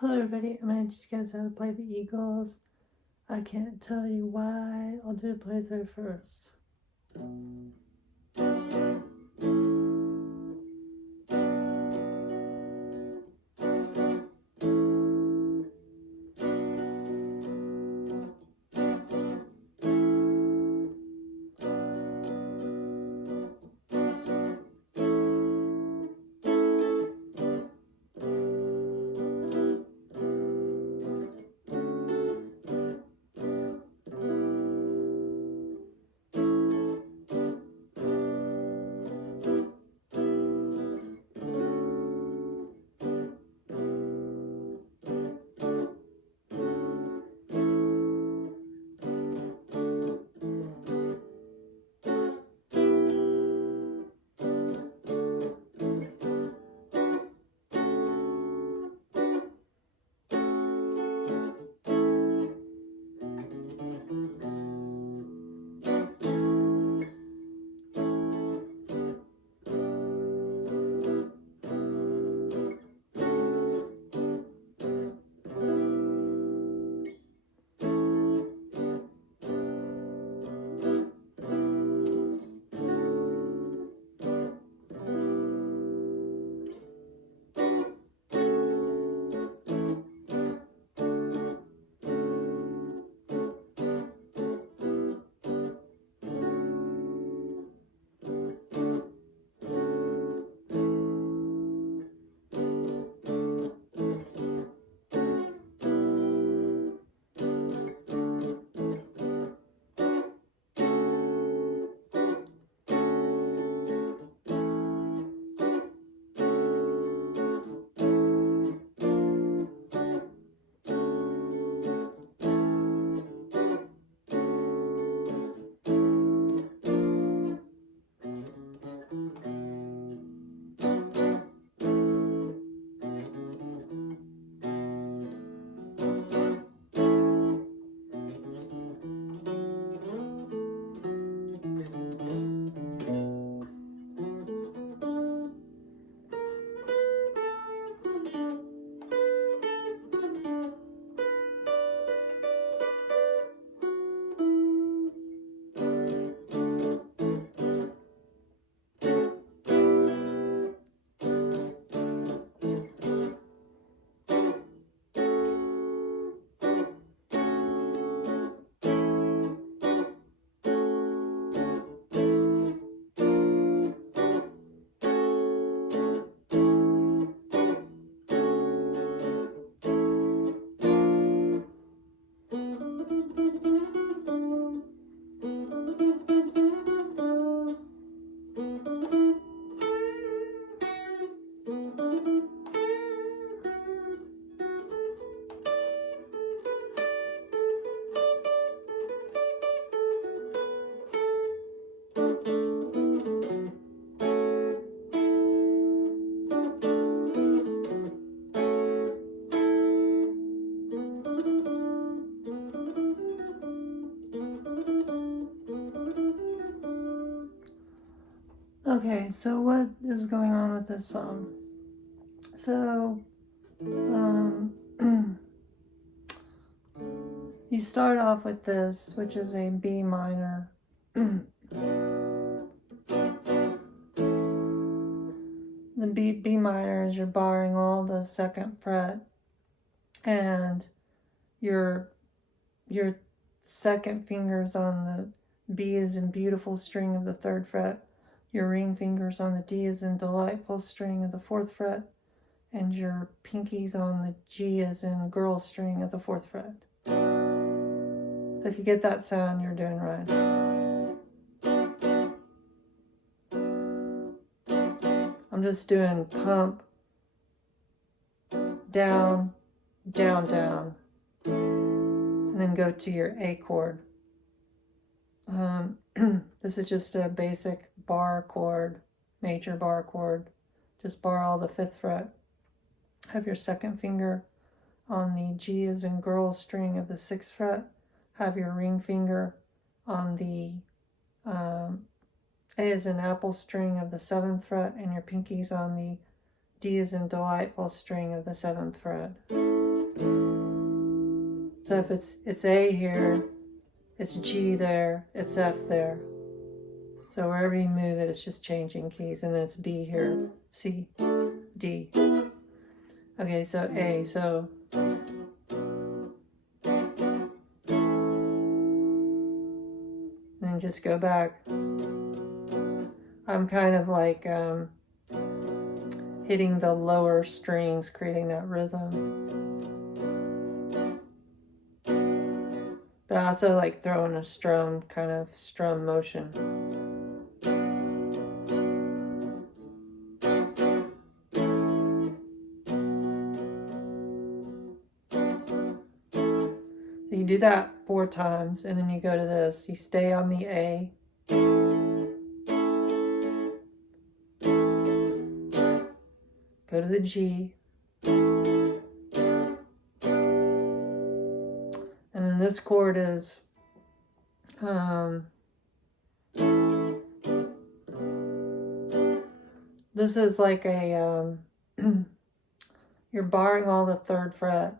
Hello everybody, I'm going to teach you guys how to play the Eagles. I can't tell you why. I'll do the playthrough first. Okay, so what is going on with this song? So, you start off with this, which is a B minor. The B minor is you're barring all the second fret, and your second finger's on the B is in beautiful string of the third fret, your ring finger's on the D is in delightful string of the fourth fret, and your pinky's on the G as in girl string of the fourth fret. So if you get that sound, you're doing right. I'm just doing pump, down, down, down, and then go to your A chord. This is just a basic bar chord, major bar chord. Just bar all the fifth fret. Have your second finger on the G as in girl string of the sixth fret. Have your ring finger on the A as in apple string of the seventh fret, and your pinkies on the D as in delightful string of the seventh fret. So if it's A here, it's G there, it's F there. So wherever you move it, it's just changing keys. And then it's B here, C, D. Okay, so A, so then just go back. I'm kind of like hitting the lower strings, creating that rhythm. But I also like throwing a strum, kind of strum motion. You do that 4 times, and then you go to this. You stay on the A. Go to the G. And then this chord is this is like a you're barring all the 3rd fret,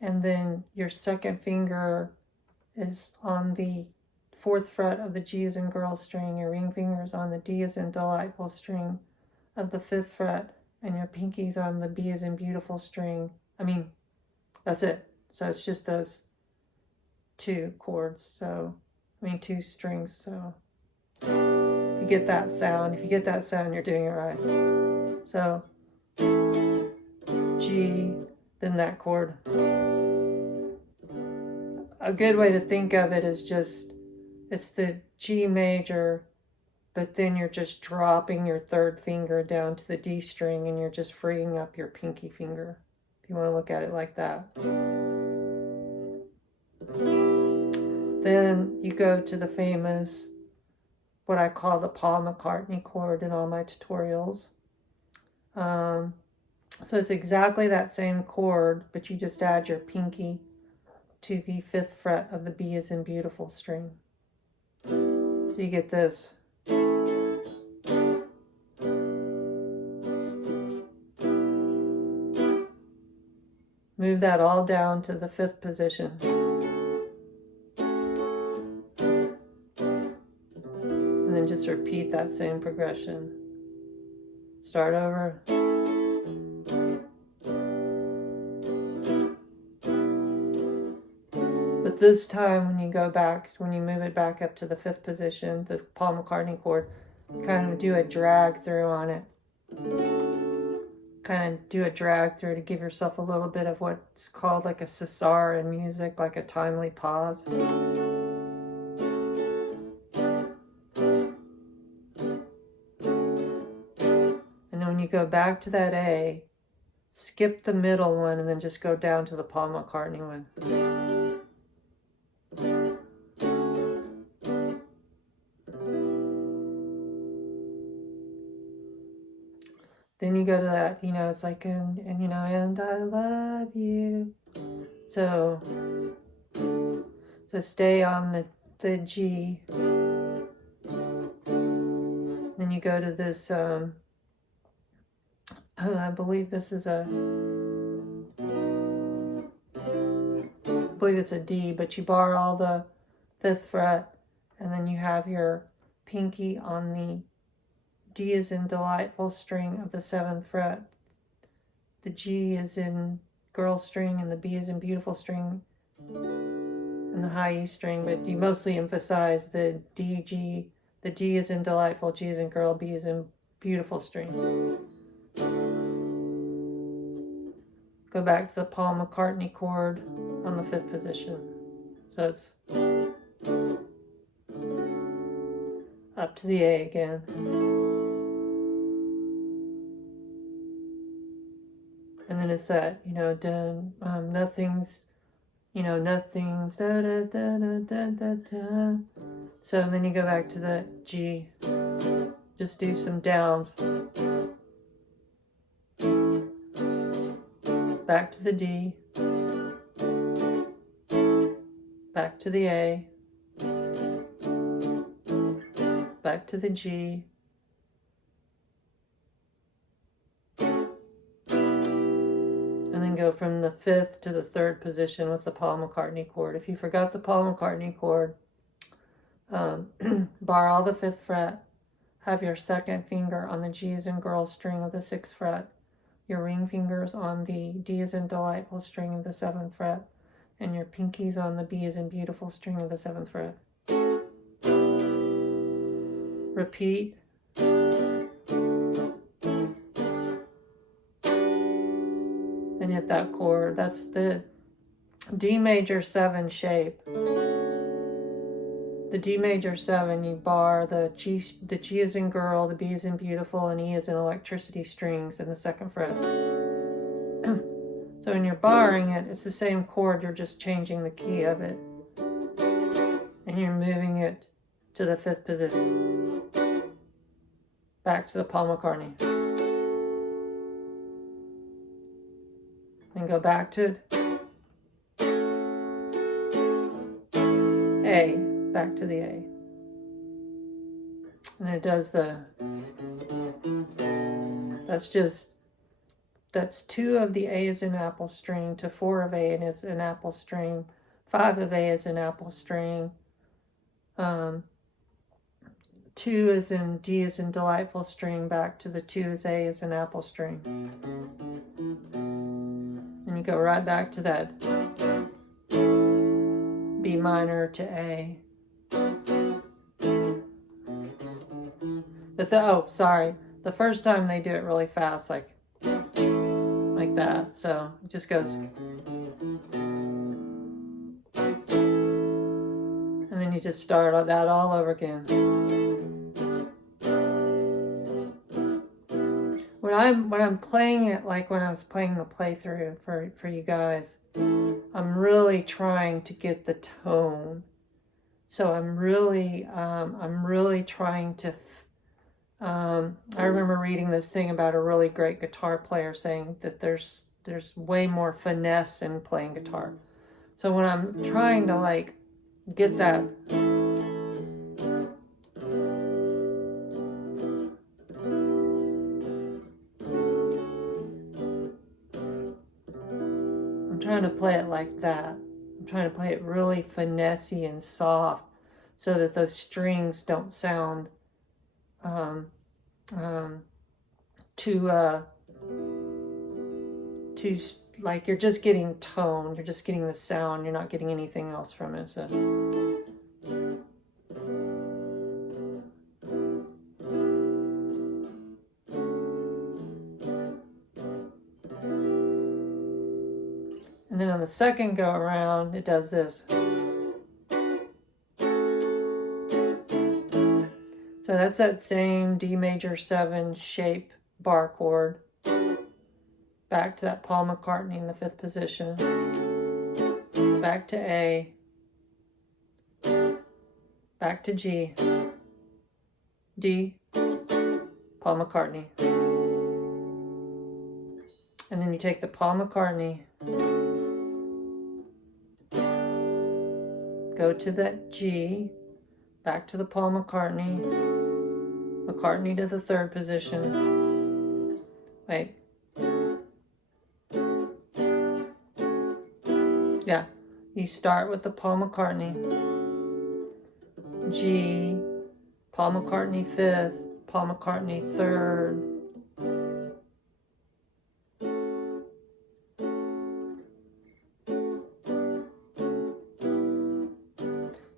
and then your 2nd finger is on the 4th fret of the G as in girl string, your ring finger is on the D as in delightful string of the 5th fret, and your pinky's on the B as in beautiful string. I mean, that's it. So it's just those 2 chords. So, I mean, 2 strings. So if you get that sound, you're doing it right. So G, then that chord. A good way to think of it is just, it's the G major, but then you're just dropping your 3rd finger down to the D string, and you're just freeing up your pinky finger, if you want to look at it like that. Then you go to the famous, what I call the Paul McCartney chord in all my tutorials. So it's exactly that same chord, but you just add your pinky to the 5th fret of the B as in beautiful string. So you get this. Move that all down to the 5th position. And then just repeat that same progression. Start over. But this time when you go back, when you move it back up to the 5th position, the Paul McCartney chord, kind of do a drag through on it. Kind of do a drag through to give yourself a little bit of what's called like a cesar in music, like a timely pause. And then when you go back to that A, skip the middle one and then just go down to the Paul McCartney one. Then you go to that, it's like, and I love you. So stay on the G. Then you go to this, I believe this is I believe it's a D, but you bar all the 5th fret, and then you have your pinky on the D is in delightful string of the 7th fret. The G is in girl string, and the B is in beautiful string, and the high E string, but you mostly emphasize the D, G. The D is in delightful, G is in girl, B is in beautiful string. Go back to the Paul McCartney chord on the 5th position. So it's up to the A again. And then it's that, done, nothing's, nothing's da da da da da da da. So then you go back to the G. Just do some downs. Back to the D. Back to the A. Back to the G. And then go from the 5th to the 3rd position with the Paul McCartney chord. If you forgot the Paul McCartney chord, bar all the 5th fret, have your 2nd finger on the G as in girl string of the 6th fret, your ring fingers on the D as in delightful string of the 7th fret, and your pinkies on the B as in beautiful string of the 7th fret. Repeat. And hit that chord. That's the D major 7 shape. The D major 7, you bar the G as in girl, the B as in beautiful, and E as in electricity strings in the 2nd fret. So when you're barring it, it's the same chord, you're just changing the key of it. And you're moving it to the 5th position. Back to the Paul McCartney. And go back to it. A, back to the A. And it does the, that's 2 of the A is in apple string to 4 of A is in apple string, 5 of A is in apple string, 2 is in D is in delightful string, back to the 2 is A is in apple string. And you go right back to that B minor to A. Oh, sorry. The first time they do it really fast, like that. So it just goes. And then you just start that all over again. When I'm playing it, like when I was playing the playthrough for you guys, I'm really trying to get the tone. So I'm really trying to. I remember reading this thing about a really great guitar player saying that there's way more finesse in playing guitar. So when I'm trying to like get that. I'm trying to play it like that. I'm trying to play it really finessey and soft so that those strings don't sound too like you're just getting tone, you're just getting the sound, you're not getting anything else from it. So and then on the second go around, it does this. So that's that same D major 7 shape bar chord. Back to that Paul McCartney in the 5th position. Back to A. Back to G. D. Paul McCartney. And then you take the Paul McCartney, go to that G, back to the Paul McCartney, McCartney to the 3rd position. Wait. Yeah, you start with the Paul McCartney, G, Paul McCartney 5th, Paul McCartney 3rd,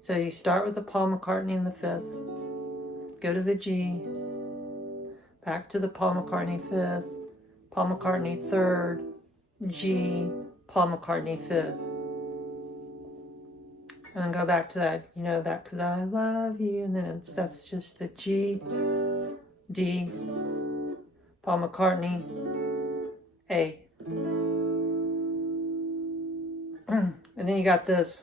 so you start with the Paul McCartney in the 5th, go to the G, back to the Paul McCartney 5th, Paul McCartney 3rd, G, Paul McCartney 5th. And then go back to that, you know, that 'cause I love you, and then that's just the G, D, Paul McCartney, A. And then you got this.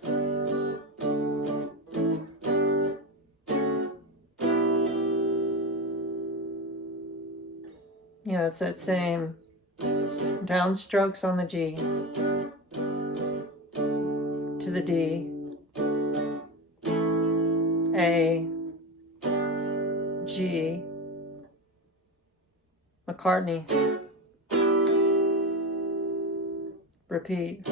You know, it's that same downstrokes on the G to the D, A, G, McCartney, repeat.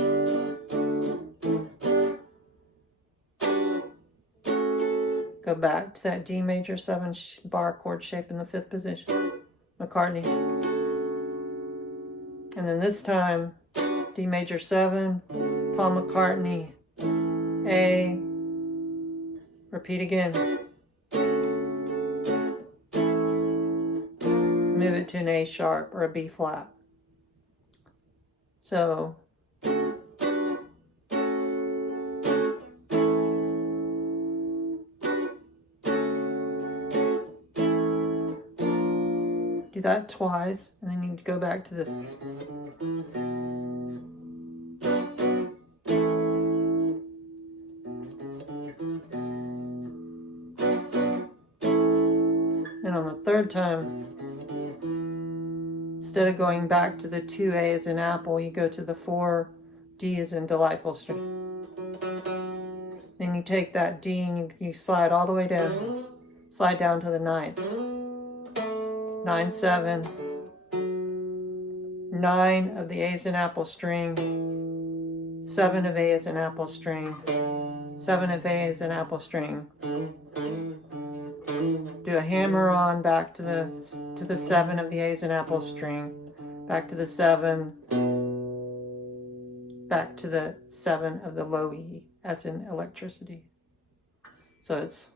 Go back to that D major 7 bar chord shape in the 5th position, McCartney. And then this time, D major 7, Paul McCartney, A, repeat again. Move it to an A sharp or a B flat. So, do that twice, and then you go back to this. And on the 3rd time, instead of going back to the 2 A as in apple, you go to the 4 D as in delightful string. Then you take that D and you slide all the way down. Slide down to the 9th. 9, 7. 9 of the A's in apple string. 7 of A as in apple string. 7 of A as in apple string. Do a hammer on back to the 7 of the A's in apple string, back to the 7, back to the 7 of the low E as in electricity. So it's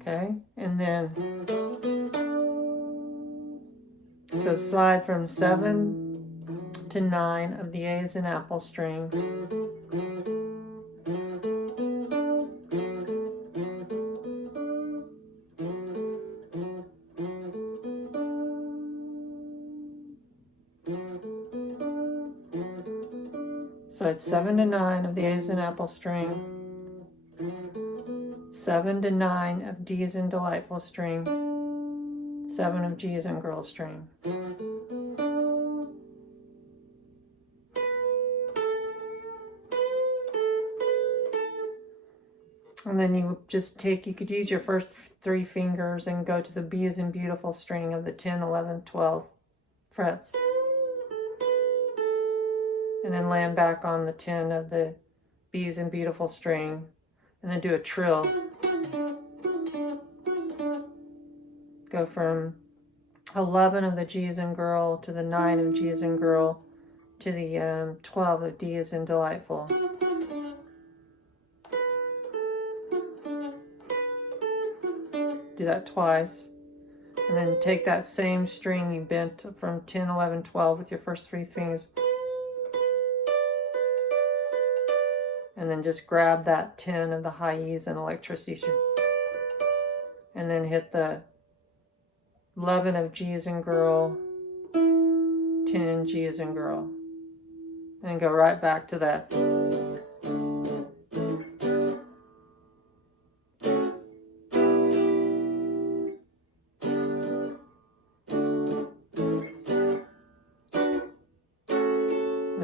okay, and then so slide from 7 to 9 of the A's in apple string. Slide 7 to 9 of the A's in apple string. 7 to 9 of D's in delightful string. 7 of G's in girl string. And then you just you could use your first 3 fingers and go to the B as in beautiful string of the 10, 11, 12 frets. And then land back on the 10 of the B as in beautiful string. And then do a trill. Go from 11 of the G as in girl to the 9 of G as in girl to the 12 of D as in delightful. Do that twice, and then take that same string you bent from 10, 11, 12 with your first 3 fingers, and then just grab that 10 of the high E's and electricity string, and then hit the 11 of G as in girl, 10 G as in girl, and go right back to that.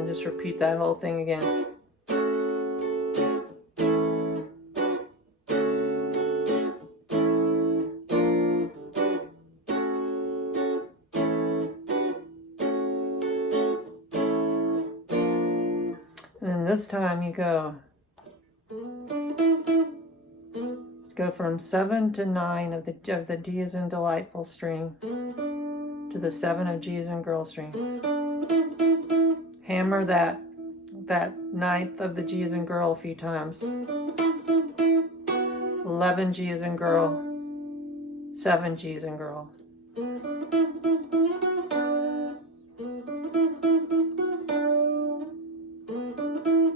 Just repeat that whole thing again. And then this time you go from 7 to 9 of the D as in delightful string to the 7 of G as in girl string. Hammer that 9th of the G as in girl a few times. 11 G as in girl, 7 G as in girl.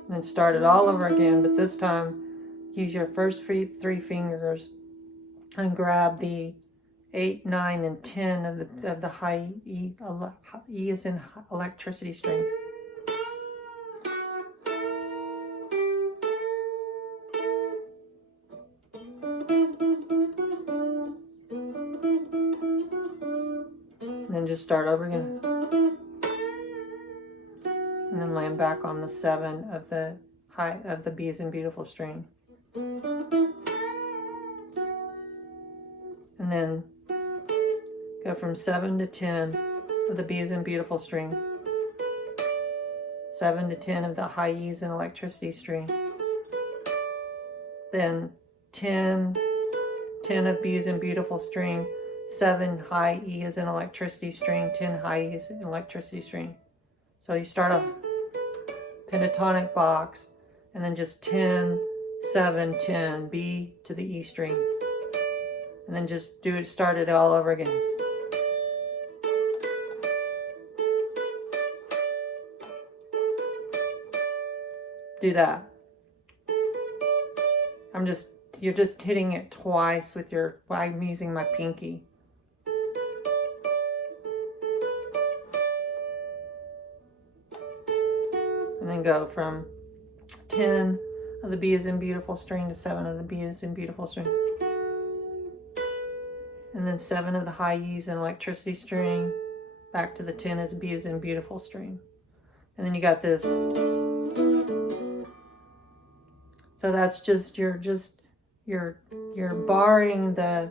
And start it all over again, but this time use your first 3 fingers and grab the 8, 9, and 10 of the high E as in electricity string. And then just start over again. And then land back on the 7 of the B as in beautiful string. and then go from 7 to 10 of the B as in beautiful string, 7 to 10 of the high E's in electricity string, then 10 of B as in beautiful string, 7 high E as in electricity string, 10 high E's in electricity string. So you start a pentatonic box, and then just 10, 7, 10, B to the E string. And then just start it all over again. Do that. You're just hitting it twice with I'm using my pinky. And then go from 10 of the B as in beautiful string to 7 of the B as in beautiful string. And then 7 of the high E's in electricity string, back to the 10 as B as in beautiful string. And then you got this. So that's just you're barring the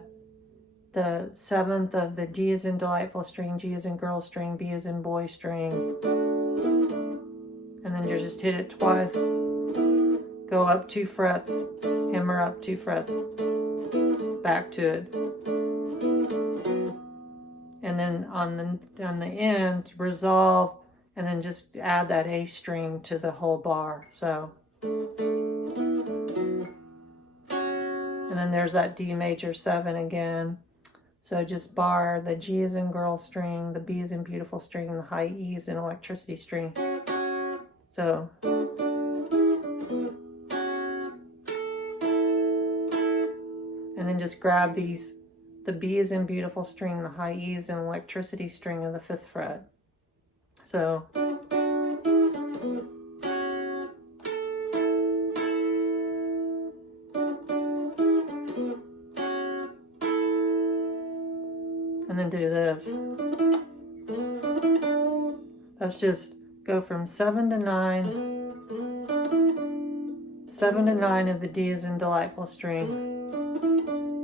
7th of the D as in delightful string, G as in girl string, B as in boy string. And then you just hit it twice. Go up 2 frets, hammer up 2 frets, back to it. And then on the end, resolve, and then just add that A string to the whole bar. So, and then there's that D major 7 again. So just bar the G as in girl string, the B as in beautiful string, and the high E's in electricity string. So, and then just grab these, the B is in beautiful string, the high E is in electricity string of the 5th fret. So, and then do this. Let's just go from 7 to 9, 7 to 9 of the D as in delightful string,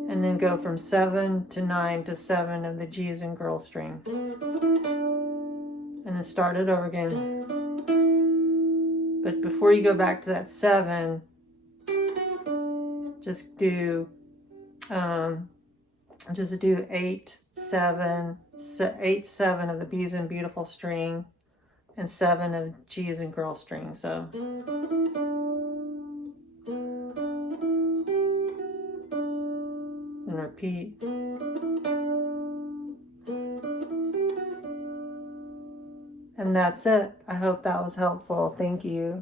and then go from 7 to 9 to 7 of the G as in girl string, and then start it over again. But before you go back to that 7, just do 8, 7 of the B as in beautiful string, and 7 of G as in girl string. So, and repeat. And that's it. I hope that was helpful. Thank you.